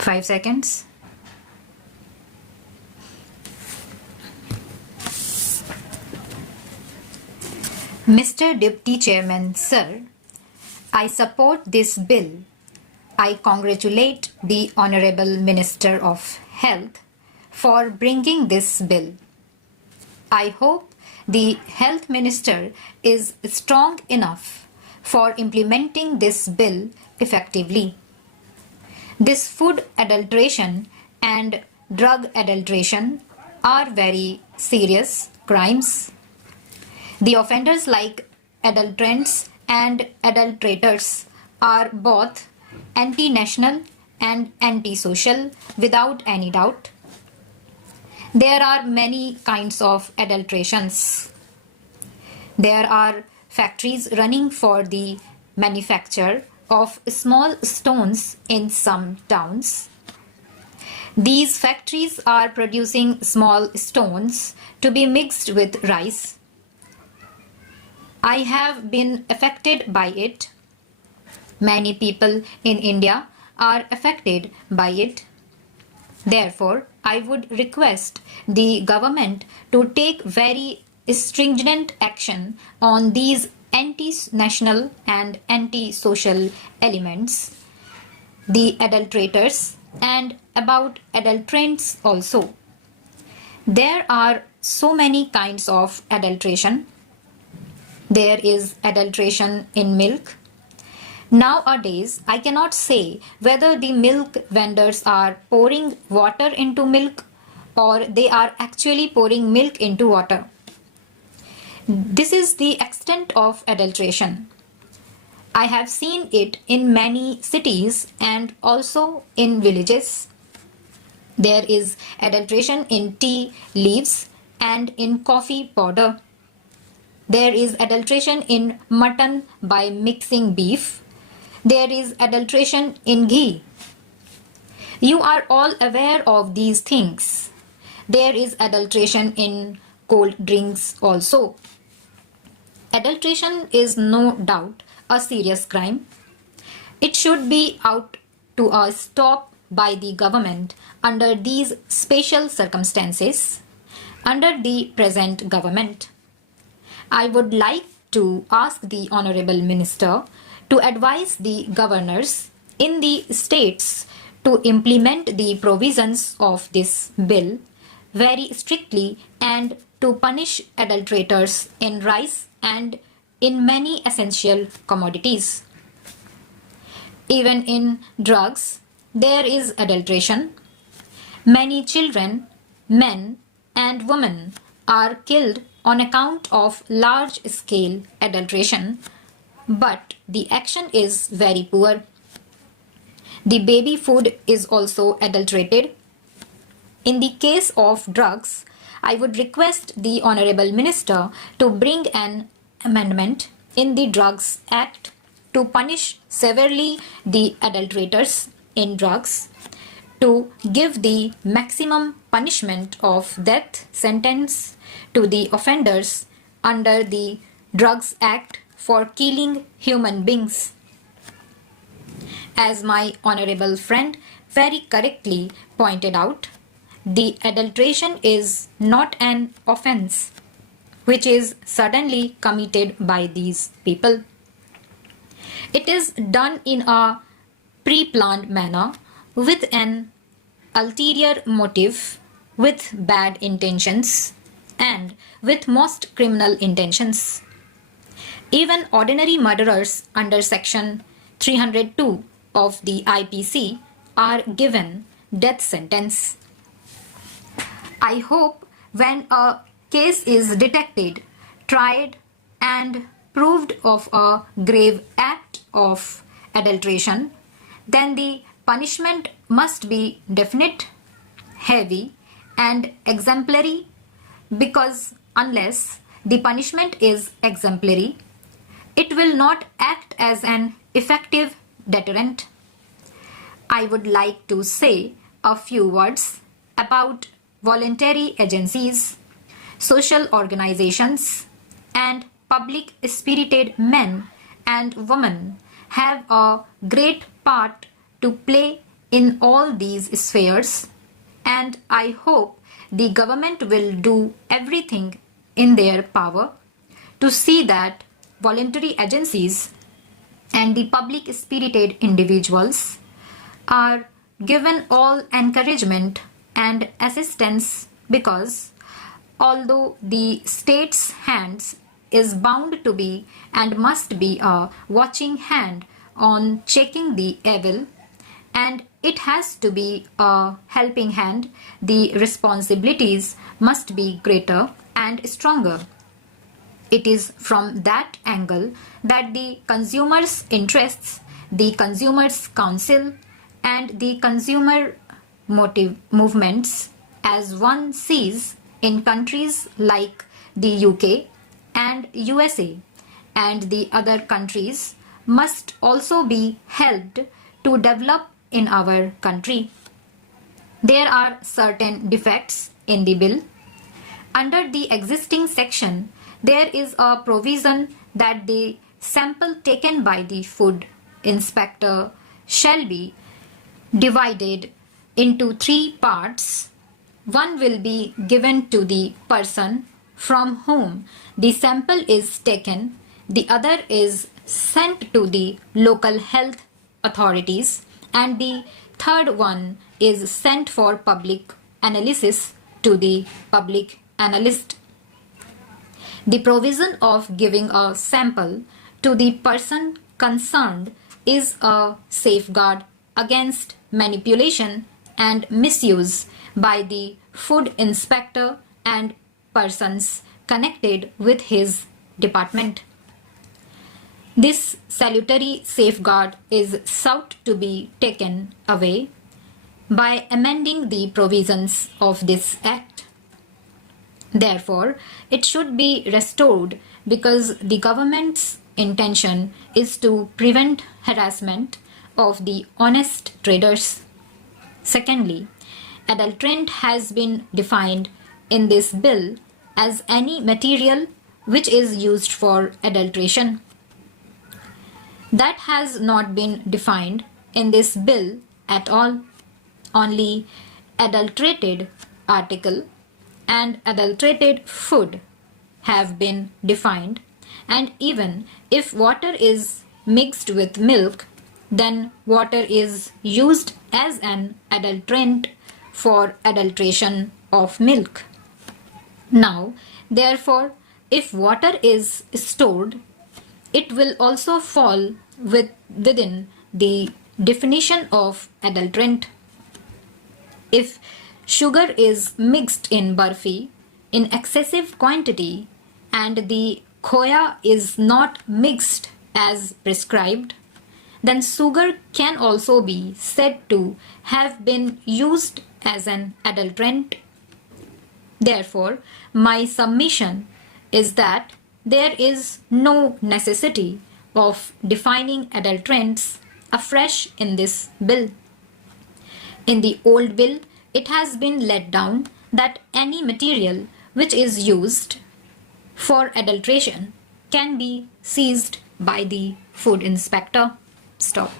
5 seconds. Mr. Deputy Chairman, Sir, I support this bill. I congratulate the Honorable Minister of Health for bringing this bill. I hope the Health Minister is strong enough for implementing this bill effectively. This food adulteration and drug adulteration are very serious crimes. The offenders like adulterants and adulterators are both anti-national and anti-social without any doubt. There are many kinds of adulterations. There are factories running for the manufacture of small stones in some towns. These factories are producing small stones to be mixed with rice. I have been affected by it. Many people in India are affected by it. Therefore, I would request the government to take very stringent action on these anti-national and anti-social elements, the adulterators, and about adulterants also. There are so many kinds of adulteration. There is adulteration in milk. Nowadays, I cannot say whether the milk vendors are pouring water into milk or they are actually pouring milk into water. This is the extent of adulteration. I have seen it in many cities and also in villages. There is adulteration in tea leaves and in coffee powder. There is adulteration in mutton by mixing beef. There is adulteration in ghee. You are all aware of these things. There is adulteration in cold drinks also. Adulteration is no doubt a serious crime. It should be out to a stop by the government under these special circumstances, under the present government. I would like to ask the Honorable Minister to advise the governors in the states to implement the provisions of this bill very strictly and to punish adulterators in rice and in many essential commodities. Even in drugs, there is adulteration. Many children, men, and women are killed on account of large-scale adulteration, but the action is very poor. The baby food is also adulterated. In the case of drugs, I would request the Honorable Minister to bring an amendment in the Drugs Act to punish severely the adulterators in drugs, to give the maximum punishment of death sentence to the offenders under the Drugs Act for killing human beings. As my honorable friend very correctly pointed out, the adulteration is not an offense which is suddenly committed by these people. It is done in a pre-planned manner with an ulterior motive, with bad intentions, and with most criminal intentions. Even ordinary murderers under Section 302 of the IPC are given death sentence. I hope when a case is detected, tried, and proved of a grave act of adulteration, then the punishment must be definite, heavy, and exemplary, because unless the punishment is exemplary, it will not act as an effective deterrent. I would like to say a few words about voluntary agencies, social organizations, and public-spirited men and women have a great part to play in all these spheres, and I hope the government will do everything in their power to see that voluntary agencies and the public spirited individuals are given all encouragement and assistance, because although the state's hands is bound to be and must be a watching hand on checking the evil, and it has to be a helping hand, the responsibilities must be greater and stronger. It is from that angle that the consumers' interests, the consumers' council, and the consumer movements, as one sees in countries like the UK and USA and the other countries, must also be helped to develop in our country. There are certain defects in the bill. Under the existing section, there is a provision that the sample taken by the food inspector shall be divided into 3 parts. One will be given to the person from whom the sample is taken. The other is sent to the local health authorities, and the third one is sent for public analysis to the public analyst. The provision of giving a sample to the person concerned is a safeguard against manipulation and misuse by the food inspector and persons connected with his department. This salutary safeguard is sought to be taken away by amending the provisions of this Act. Therefore, it should be restored because the government's intention is to prevent harassment of the honest traders. Secondly, adulterant has been defined in this bill as any material which is used for adulteration. That has not been defined in this bill at all. Only adulterated article and adulterated food have been defined, and even if water is mixed with milk, then water is used as an adulterant for adulteration of milk. Now, therefore, if water is stored, it will also fall within the definition of adulterant. If sugar is mixed in barfi in excessive quantity and the khoya is not mixed as prescribed, then sugar can also be said to have been used as an adulterant. Therefore, my submission is that there is no necessity of defining adulterants afresh in this bill. In the old bill, it has been laid down that any material which is used for adulteration can be seized by the food inspector. Stop.